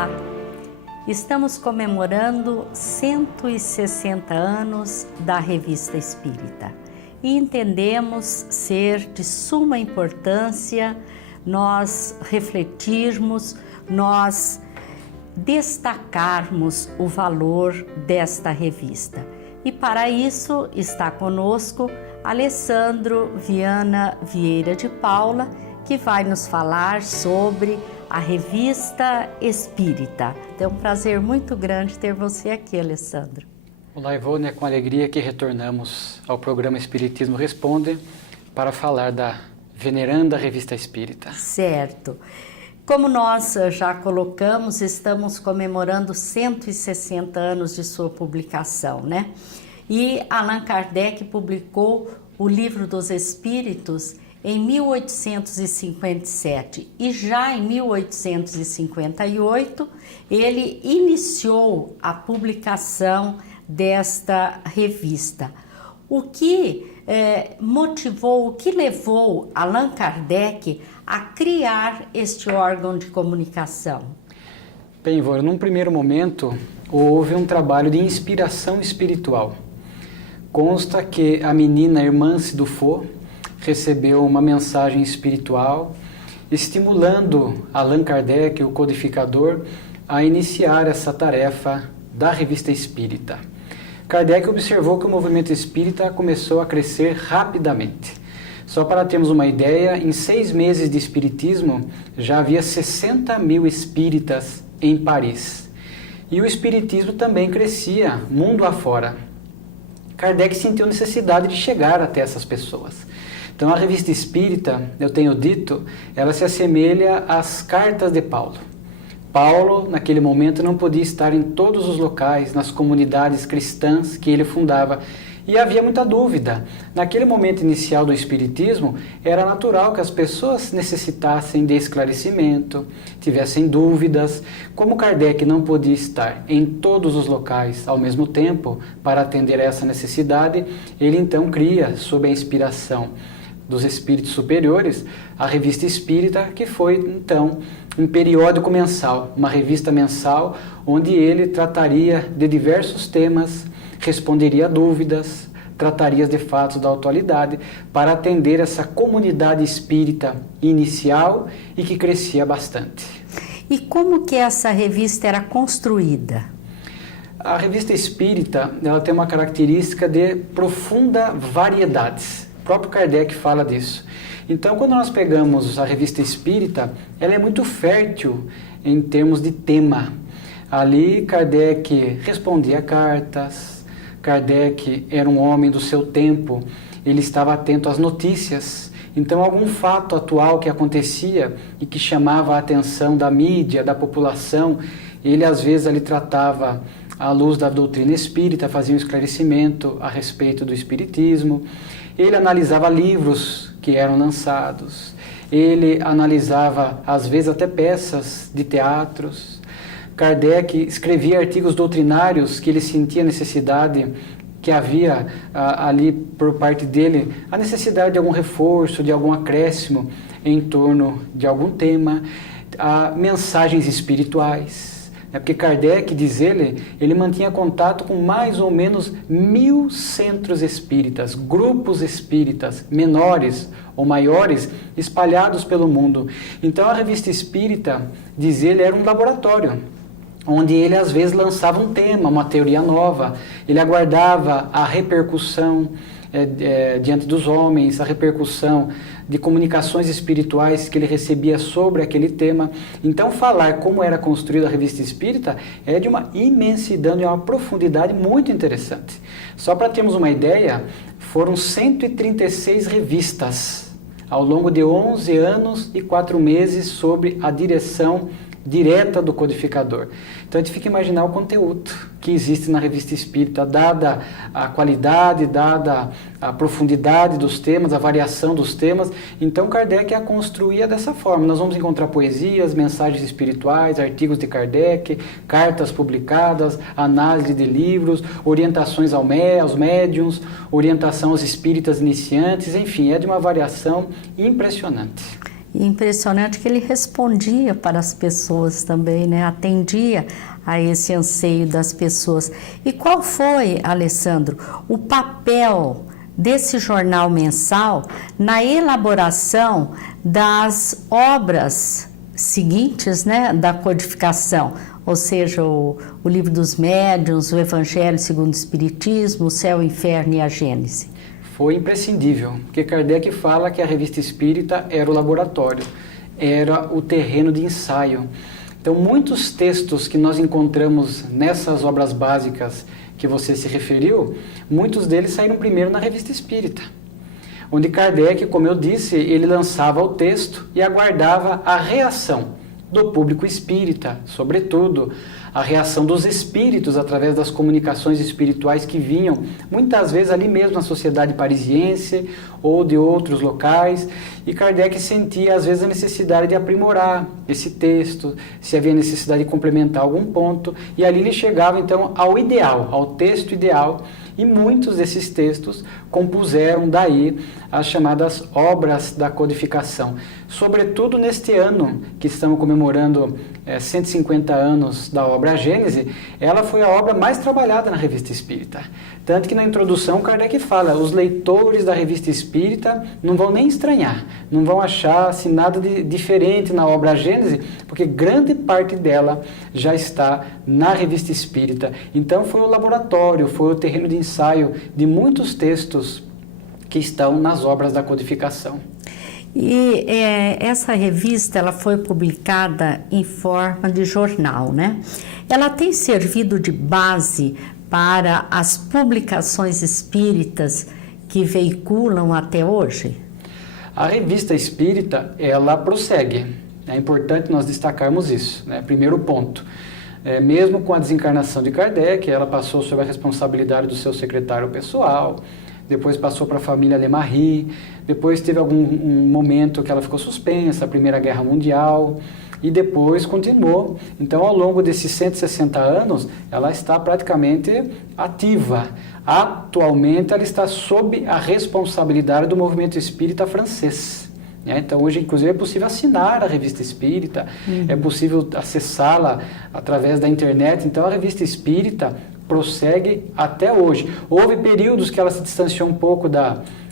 Olá! Estamos comemorando 160 anos da Revista Espírita e entendemos ser de suma importância nós refletirmos, nós destacarmos o valor desta revista. E para isso está conosco Alessandro Viana Vieira de Paula, que vai nos falar sobre a Revista Espírita. É um prazer muito grande ter você aqui, Alessandro. Olá, Ivone, é com alegria que retornamos ao programa Espiritismo Responde para falar da veneranda Revista Espírita. Certo. Como nós já colocamos, estamos comemorando 160 anos de sua publicação, né? E Allan Kardec publicou o Livro dos Espíritos em 1857 e já em 1858 ele iniciou a publicação desta revista. O que motivou, o que levou Allan Kardec a criar este órgão de comunicação? Bem, Ivone, num primeiro momento houve um trabalho de inspiração espiritual. Consta que a menina Hermance Dufour recebeu uma mensagem espiritual estimulando Allan Kardec, o codificador, a iniciar essa tarefa da Revista Espírita. Kardec observou que o movimento espírita começou a crescer rapidamente. Só para termos uma ideia, em 6 meses de espiritismo já havia 60 mil espíritas em Paris. E o espiritismo também crescia mundo afora. Kardec sentiu necessidade de chegar até essas pessoas. Então a Revista Espírita, eu tenho dito, ela se assemelha às cartas de Paulo. Paulo, naquele momento, não podia estar em todos os locais, nas comunidades cristãs que ele fundava. E havia muita dúvida. Naquele momento inicial do Espiritismo, era natural que as pessoas necessitassem de esclarecimento, tivessem dúvidas. Como Kardec não podia estar em todos os locais ao mesmo tempo para atender a essa necessidade, ele então cria, sob a inspiração dos espíritos superiores, a Revista Espírita, que foi então um periódico mensal, uma revista mensal, onde ele trataria de diversos temas, responderia a dúvidas, trataria de fatos da atualidade, para atender essa comunidade espírita inicial e que crescia bastante. E como que essa revista era construída? A Revista Espírita, ela tem uma característica de profunda variedade. O próprio Kardec fala disso. Então, quando nós pegamos a Revista Espírita, ela é muito fértil em termos de tema. Ali, Kardec respondia cartas, Kardec era um homem do seu tempo, ele estava atento às notícias. Então, algum fato atual que acontecia e que chamava a atenção da mídia, da população, ele às vezes ali tratava à luz da doutrina espírita, fazia um esclarecimento a respeito do espiritismo. Ele analisava livros que eram lançados, ele analisava, às vezes, até peças de teatros. Kardec escrevia artigos doutrinários que ele sentia necessidade, que havia ali por parte dele, a necessidade de algum reforço, de algum acréscimo em torno de algum tema, mensagens espirituais. Porque Kardec, diz ele mantinha contato com mais ou menos 1000 centros espíritas, grupos espíritas, menores ou maiores, espalhados pelo mundo. Então a Revista Espírita, diz ele, era um laboratório, onde ele às vezes lançava um tema, uma teoria nova, ele aguardava a repercussão diante dos homens, a repercussão de comunicações espirituais que ele recebia sobre aquele tema. Então, falar como era construída a Revista Espírita é de uma imensidão, de uma profundidade muito interessante. Só para termos uma ideia, foram 136 revistas ao longo de 11 anos e 4 meses sob a direção direta do codificador. Então a gente fica imaginar o conteúdo que existe na Revista Espírita, dada a qualidade, dada a profundidade dos temas, a variação dos temas. Então Kardec a construía dessa forma. Nós vamos encontrar poesias, mensagens espirituais, artigos de Kardec, cartas publicadas, análise de livros, orientações aos médiuns, orientação aos espíritas iniciantes, enfim, é de uma variação impressionante. E impressionante que ele respondia para as pessoas também, né? Atendia a esse anseio das pessoas. E qual foi, Alessandro, o papel desse jornal mensal na elaboração das obras seguintes, né, da codificação? Ou seja, o Livro dos Médiuns, o Evangelho segundo o Espiritismo, o Céu, o Inferno e a Gênese. Foi imprescindível, porque Kardec fala que a Revista Espírita era o laboratório, era o terreno de ensaio. Então, muitos textos que nós encontramos nessas obras básicas que você se referiu, muitos deles saíram primeiro na Revista Espírita, onde Kardec, como eu disse, ele lançava o texto e aguardava a reação do público espírita, sobretudo a reação dos espíritos através das comunicações espirituais que vinham, muitas vezes ali mesmo na sociedade parisiense ou de outros locais, e Kardec sentia às vezes a necessidade de aprimorar esse texto, se havia necessidade de complementar algum ponto, e ali ele chegava então ao ideal, ao texto ideal, e muitos desses textos compuseram daí as chamadas obras da codificação. Sobretudo neste ano que estamos comemorando 150 anos da obra Gênese, ela foi a obra mais trabalhada na Revista Espírita. Tanto que na introdução Kardec fala, os leitores da Revista Espírita não vão nem estranhar, não vão achar assim, nada de diferente na obra Gênese, porque grande parte dela já está na Revista Espírita. Então foi o laboratório, foi o terreno de ensaio de muitos textos que estão nas obras da codificação. E essa revista ela foi publicada em forma de jornal, né? Ela tem servido de base para as publicações espíritas que veiculam até hoje? A Revista Espírita, ela prossegue. É importante nós destacarmos isso, né? Primeiro ponto. Mesmo com a desencarnação de Kardec, ela passou sob a responsabilidade do seu secretário pessoal, depois passou para a família Lemarie, depois teve um momento que ela ficou suspensa, a Primeira Guerra Mundial, e depois continuou. Então, ao longo desses 160 anos, ela está praticamente ativa. Atualmente, ela está sob a responsabilidade do movimento espírita francês. Então, hoje, inclusive, é possível assinar a Revista Espírita, é possível acessá-la através da internet. Então, a Revista Espírita prossegue até hoje. Houve períodos que ela se distanciou um pouco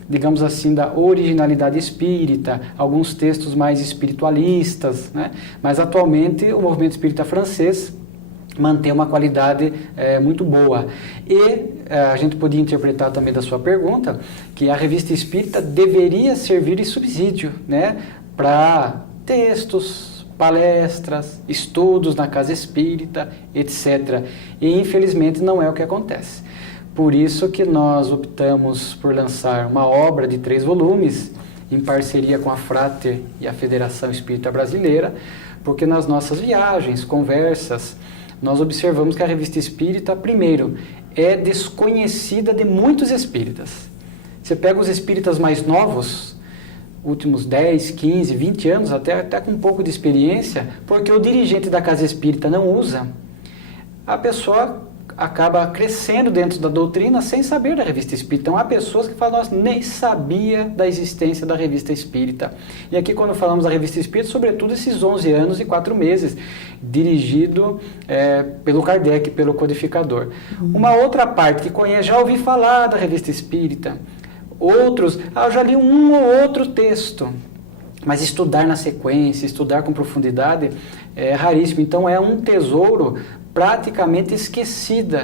digamos assim, da originalidade espírita, alguns textos mais espiritualistas, né? Mas atualmente o movimento espírita francês mantém uma qualidade muito boa. E a gente podia interpretar também da sua pergunta que a Revista Espírita deveria servir de subsídio, né, para textos, palestras, estudos na casa espírita, etc. E infelizmente não é o que acontece. Por isso que nós optamos por lançar uma obra de 3 volumes, em parceria com a Frater e a Federação Espírita Brasileira, porque nas nossas viagens, conversas, nós observamos que a Revista Espírita, primeiro, é desconhecida de muitos espíritas. Você pega os espíritas mais novos, últimos 10, 15, 20 anos, até com um pouco de experiência, porque o dirigente da casa espírita não usa, a pessoa acaba crescendo dentro da doutrina sem saber da Revista Espírita. Então, há pessoas que falam, nossa, nem sabia da existência da Revista Espírita. E aqui, quando falamos da Revista Espírita, sobretudo esses 11 anos e 4 meses, dirigido pelo Kardec, pelo codificador. Uma outra parte que conhece, já ouvi falar da Revista Espírita. Outros, eu já li um ou outro texto. Mas estudar na sequência, estudar com profundidade, é raríssimo. Então, é um tesouro praticamente esquecido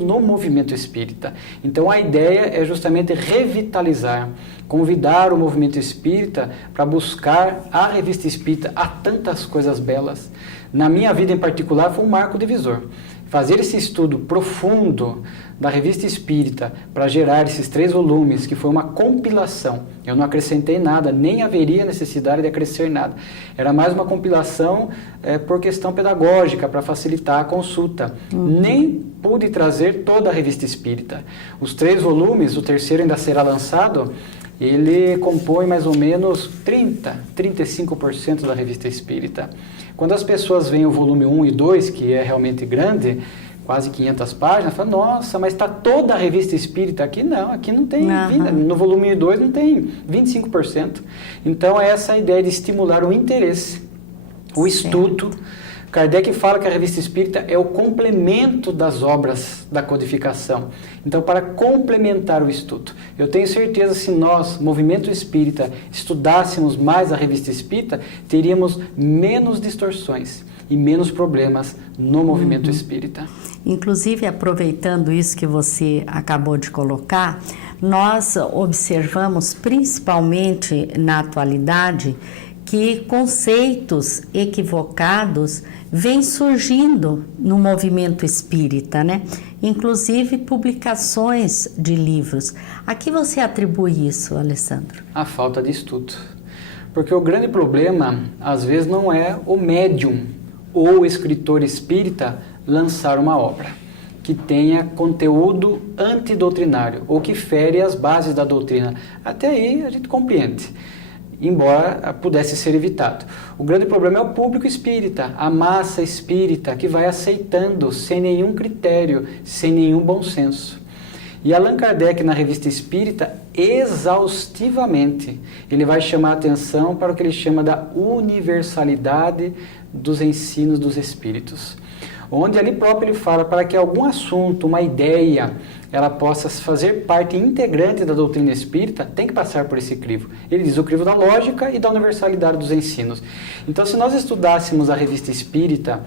no movimento espírita. Então a ideia é justamente revitalizar, convidar o movimento espírita para buscar a Revista Espírita. Há tantas coisas belas. Na minha vida em particular foi um marco divisor. Fazer esse estudo profundo da Revista Espírita para gerar esses 3 volumes, que foi uma compilação. Eu não acrescentei nada, nem haveria necessidade de acrescer nada. Era mais uma compilação por questão pedagógica, para facilitar a consulta. Nem pude trazer toda a Revista Espírita. Os 3 volumes, o terceiro ainda será lançado, ele compõe mais ou menos 35% da Revista Espírita. Quando as pessoas veem o volume 1 e 2, que é realmente grande, quase 500 páginas, fala, nossa, mas está toda a revista espírita aqui? Não, aqui não tem, no volume 2 não tem 25%. Então, é essa ideia de estimular o interesse, o estudo. Kardec fala que a revista espírita é o complemento das obras da codificação. Então, para complementar o estudo, eu tenho certeza que se nós, movimento espírita, estudássemos mais a revista espírita, teríamos menos distorções e menos problemas no movimento espírita. Inclusive, aproveitando isso que você acabou de colocar, nós observamos, principalmente na atualidade, que conceitos equivocados vêm surgindo no movimento espírita, né? Inclusive publicações de livros. A que você atribui isso, Alessandro? A falta de estudo. Porque o grande problema, às vezes, não é o médium ou o escritor espírita lançar uma obra que tenha conteúdo antidoutrinário ou que fere as bases da doutrina. Até aí a gente compreende, embora pudesse ser evitado. O grande problema é o público espírita, a massa espírita que vai aceitando sem nenhum critério, sem nenhum bom senso. E Allan Kardec, na Revista Espírita, exaustivamente, ele vai chamar a atenção para o que ele chama da universalidade dos ensinos dos espíritos. Onde ali próprio ele fala para que algum assunto, uma ideia, ela possa fazer parte integrante da doutrina espírita, tem que passar por esse crivo. Ele diz o crivo da lógica e da universalidade dos ensinos. Então, se nós estudássemos a Revista Espírita,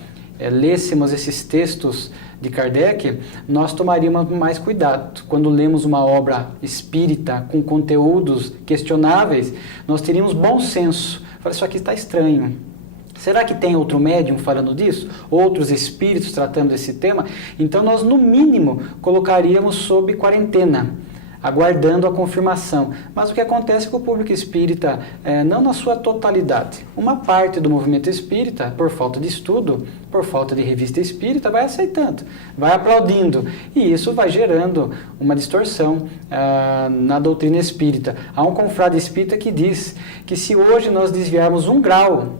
lêssemos esses textos de Kardec, nós tomaríamos mais cuidado. Quando lemos uma obra espírita com conteúdos questionáveis, nós teríamos bom senso. Fala, isso aqui está estranho. Será que tem outro médium falando disso? Outros espíritos tratando desse tema? Então nós, no mínimo, colocaríamos sob quarentena, aguardando a confirmação. Mas o que acontece com o público espírita, não na sua totalidade. Uma parte do movimento espírita, por falta de estudo, por falta de revista espírita, vai aceitando, vai aplaudindo. E isso vai gerando uma distorção na doutrina espírita. Há um confrade espírita que diz que se hoje nós desviarmos 1 grau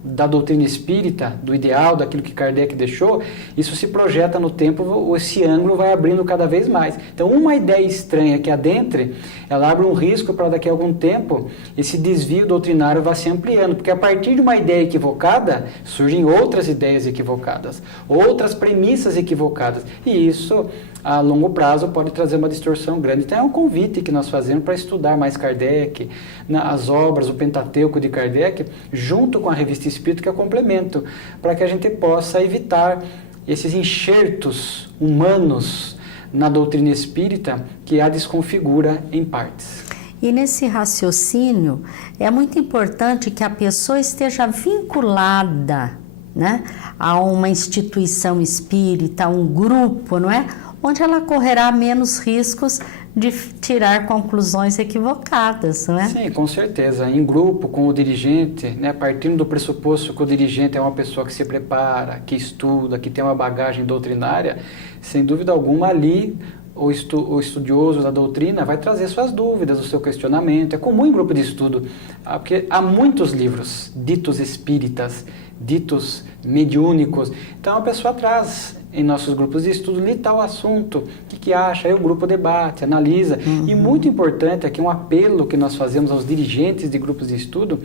da doutrina espírita, do ideal, daquilo que Kardec deixou, isso se projeta no tempo, esse ângulo vai abrindo cada vez mais. Então, uma ideia estranha que adentre, ela abre um risco para daqui a algum tempo esse desvio doutrinário vá se ampliando, porque a partir de uma ideia equivocada, surgem outras ideias equivocadas, outras premissas equivocadas, e isso, a longo prazo, pode trazer uma distorção grande. Então, é um convite que nós fazemos para estudar mais Kardec, as obras, o Pentateuco de Kardec, junto com a Revista Espírita, que é o complemento, para que a gente possa evitar esses enxertos humanos na doutrina espírita que a desconfigura em partes. E nesse raciocínio, é muito importante que a pessoa esteja vinculada, né, a uma instituição espírita, a um grupo, não é? Onde ela correrá menos riscos de tirar conclusões equivocadas, não é? Sim, com certeza. Em grupo, com o dirigente, né, partindo do pressuposto que o dirigente é uma pessoa que se prepara, que estuda, que tem uma bagagem doutrinária, sem dúvida alguma ali o estudioso da doutrina vai trazer suas dúvidas, o seu questionamento. É comum em grupo de estudo, porque há muitos livros ditos espíritas, ditos mediúnicos. Então a pessoa traz em nossos grupos de estudo, li tal assunto, o que acha? Aí o grupo debate, analisa. E muito importante aqui um apelo que nós fazemos aos dirigentes de grupos de estudo,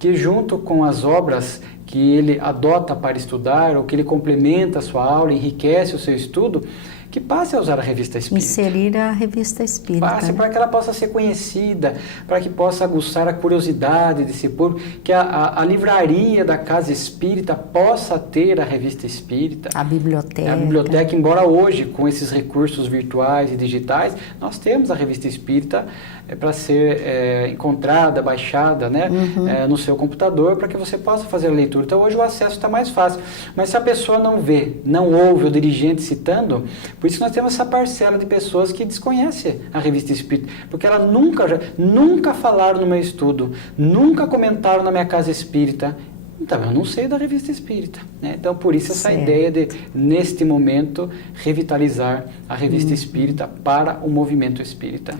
que junto com as obras que ele adota para estudar, ou que ele complementa a sua aula, enriquece o seu estudo, que passe a usar a Revista Espírita. Inserir a Revista Espírita. Passe para que ela possa ser conhecida, para que possa aguçar a curiosidade desse povo, que a livraria da Casa Espírita possa ter a Revista Espírita. A biblioteca. A biblioteca, embora hoje, com esses recursos virtuais e digitais, nós temos a Revista Espírita para ser encontrada, baixada, né, no seu computador, para que você possa fazer a leitura. Então, hoje o acesso está mais fácil. Mas se a pessoa não vê, não ouve o dirigente citando, por isso nós temos essa parcela de pessoas que desconhecem a Revista Espírita, porque elas nunca falaram no meu estudo, nunca comentaram na minha Casa Espírita. Então, eu não sei da Revista Espírita, né? Então, por isso essa ideia de, neste momento, revitalizar a Revista Espírita para o movimento espírita.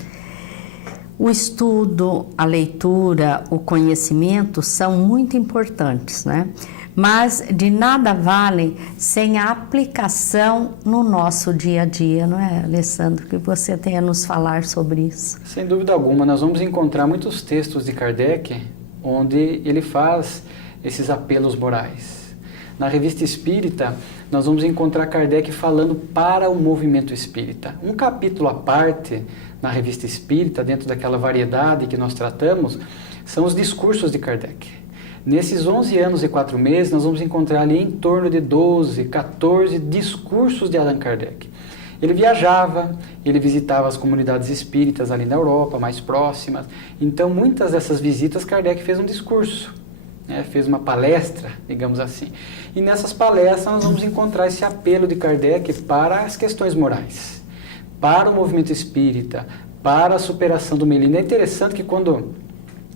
O estudo, a leitura, o conhecimento são muito importantes, né? mas de nada vale sem a aplicação no nosso dia a dia, não é, Alessandro? Que você tem a nos falar sobre isso. Sem dúvida alguma, nós vamos encontrar muitos textos de Kardec onde ele faz esses apelos morais. Na Revista Espírita, nós vamos encontrar Kardec falando para o movimento espírita. Um capítulo à parte na Revista Espírita, dentro daquela variedade que nós tratamos, são os discursos de Kardec. Nesses 11 anos e 4 meses, nós vamos encontrar ali em torno de 12, 14 discursos de Allan Kardec. Ele viajava, ele visitava as comunidades espíritas ali na Europa, mais próximas. Então, muitas dessas visitas, Kardec fez um discurso, fez uma palestra, digamos assim. E nessas palestras nós vamos encontrar esse apelo de Kardec para as questões morais, para o movimento espírita, para a superação do melindre. É interessante que quando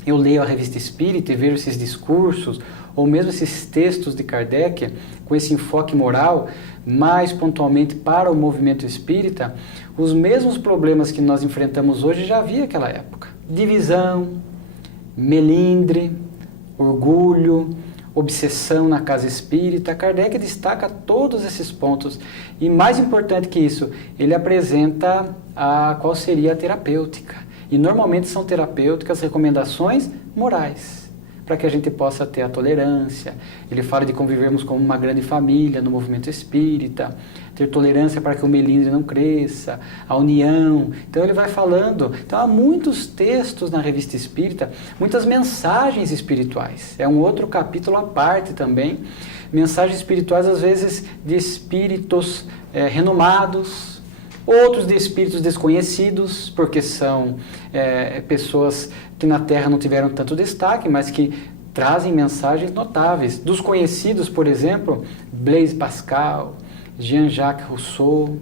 eu leio a Revista Espírita e vejo esses discursos, ou mesmo esses textos de Kardec, com esse enfoque moral, mais pontualmente para o movimento espírita, os mesmos problemas que nós enfrentamos hoje já havia naquela época. Divisão, melindre, orgulho, obsessão na casa espírita. Kardec destaca todos esses pontos. E mais importante que isso, ele apresenta qual seria a terapêutica. E normalmente são terapêuticas recomendações morais, para que a gente possa ter a tolerância. Ele fala de convivermos como uma grande família no movimento espírita, ter tolerância para que o melindre não cresça, a união. Então ele vai falando. Então há muitos textos na Revista Espírita, muitas mensagens espirituais. É um outro capítulo à parte também. Mensagens espirituais, às vezes, de espíritos renomados, outros de espíritos desconhecidos, porque são pessoas que na Terra não tiveram tanto destaque, mas que trazem mensagens notáveis. Dos conhecidos, por exemplo, Blaise Pascal, Jean-Jacques Rousseau,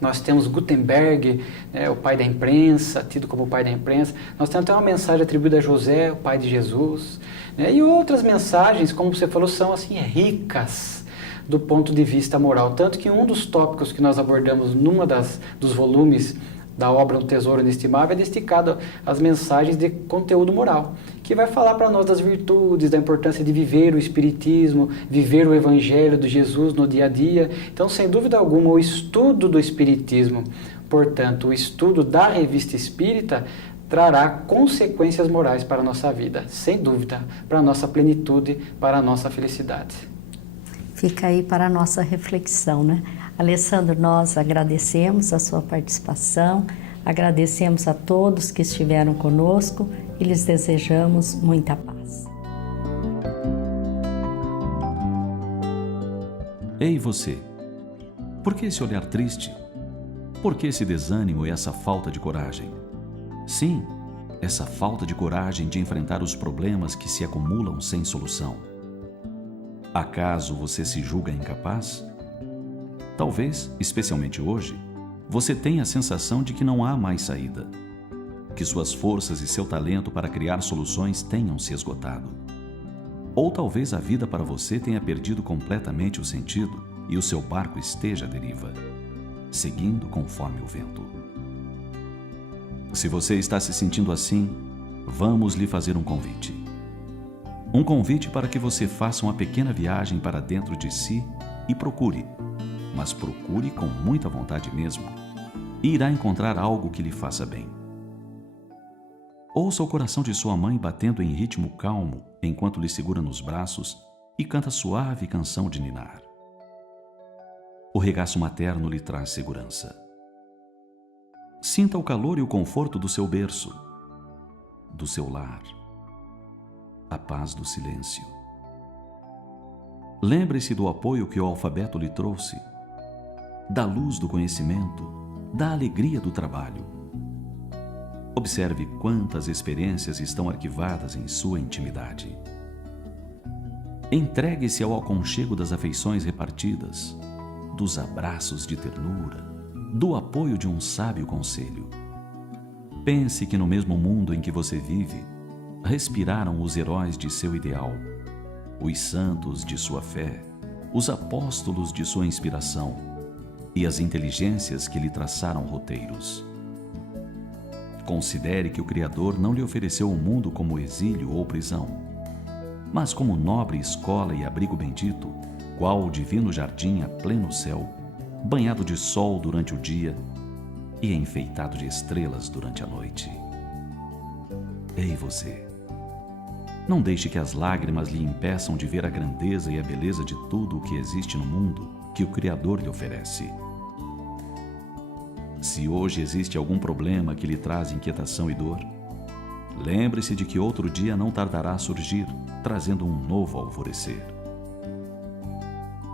nós temos Gutenberg, o pai da imprensa, tido como o pai da imprensa. Nós temos até uma mensagem atribuída a José, o pai de Jesus. E outras mensagens, como você falou, são assim ricas do ponto de vista moral. Tanto que um dos tópicos que nós abordamos numa dos volumes da obra Um Tesouro Inestimável é dedicado às mensagens de conteúdo moral, que vai falar para nós das virtudes, da importância de viver o Espiritismo, viver o Evangelho de Jesus no dia a dia. Então, sem dúvida alguma, o estudo do Espiritismo, portanto, o estudo da Revista Espírita, trará consequências morais para a nossa vida, sem dúvida, para a nossa plenitude, para a nossa felicidade. Fica aí para a nossa reflexão, né? Alessandro, nós agradecemos a sua participação, agradecemos a todos que estiveram conosco e lhes desejamos muita paz. Ei você, por que esse olhar triste? Por que esse desânimo e essa falta de coragem? Sim, essa falta de coragem de enfrentar os problemas que se acumulam sem solução. Acaso você se julga incapaz? Talvez, especialmente hoje, você tenha a sensação de que não há mais saída, que suas forças e seu talento para criar soluções tenham se esgotado. Ou talvez a vida para você tenha perdido completamente o sentido e o seu barco esteja à deriva, seguindo conforme o vento. Se você está se sentindo assim, vamos lhe fazer um convite. Um convite para que você faça uma pequena viagem para dentro de si e procure, mas procure com muita vontade mesmo, e irá encontrar algo que lhe faça bem. Ouça o coração de sua mãe batendo em ritmo calmo enquanto lhe segura nos braços e canta suave canção de ninar. O regaço materno lhe traz segurança. Sinta o calor e o conforto do seu berço, do seu lar, a paz do silêncio. Lembre-se do apoio que o alfabeto lhe trouxe, da luz do conhecimento, da alegria do trabalho. Observe quantas experiências estão arquivadas em sua intimidade. Entregue-se ao aconchego das afeições repartidas, dos abraços de ternura, do apoio de um sábio conselho. Pense que no mesmo mundo em que você vive, respiraram os heróis de seu ideal, os santos de sua fé, os apóstolos de sua inspiração e as inteligências que lhe traçaram roteiros. Considere que o Criador não lhe ofereceu o mundo como exílio ou prisão. mas como nobre escola e abrigo bendito, qual o divino jardim a pleno céu, banhado de sol durante o dia e enfeitado de estrelas durante a noite. Ei você! Não deixe que as lágrimas lhe impeçam de ver a grandeza e a beleza de tudo o que existe no mundo que o Criador lhe oferece. Se hoje existe algum problema que lhe traz inquietação e dor, lembre-se de que outro dia não tardará a surgir, trazendo um novo alvorecer.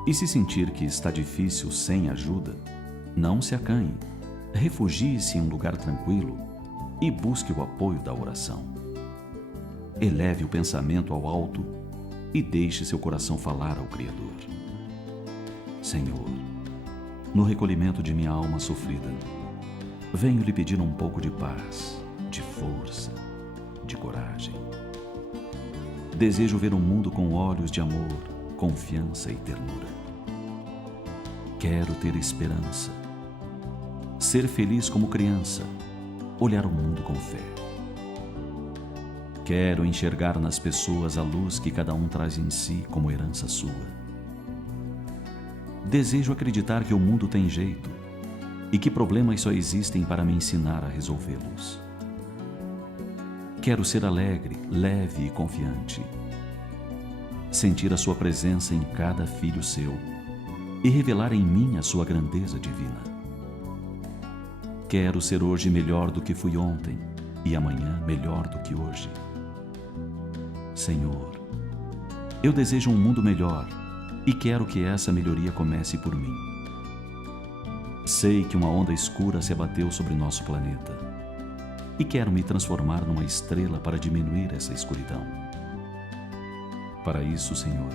E se sentir que está difícil sem ajuda, não se acanhe, refugie-se em um lugar tranquilo e busque o apoio da oração. Eleve o pensamento ao alto e deixe seu coração falar ao Criador. Senhor, no recolhimento de minha alma sofrida, venho lhe pedir um pouco de paz, de força, de coragem. Desejo ver o mundo com olhos de amor, confiança e ternura. Quero ter esperança, ser feliz como criança, olhar o mundo com fé. Quero enxergar nas pessoas a luz que cada um traz em si como herança sua. Desejo acreditar que o mundo tem jeito e que problemas só existem para me ensinar a resolvê-los. Quero ser alegre, leve e confiante. Sentir a sua presença em cada filho seu e revelar em mim a sua grandeza divina. Quero ser hoje melhor do que fui ontem e amanhã melhor do que hoje. Senhor, eu desejo um mundo melhor e quero que essa melhoria comece por mim. Sei que uma onda escura se abateu sobre nosso planeta e quero me transformar numa estrela para diminuir essa escuridão. Para isso, Senhor,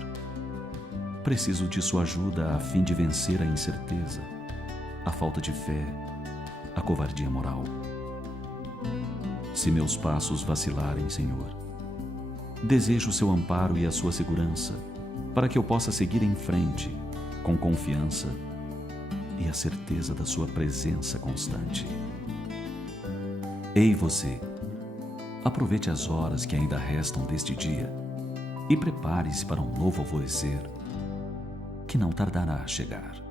preciso de sua ajuda a fim de vencer a incerteza, a falta de fé, a covardia moral. Se meus passos vacilarem, Senhor, desejo o seu amparo e a sua segurança para que eu possa seguir em frente com confiança e a certeza da sua presença constante. Ei você, aproveite as horas que ainda restam deste dia e prepare-se para um novo alvorecer que não tardará a chegar.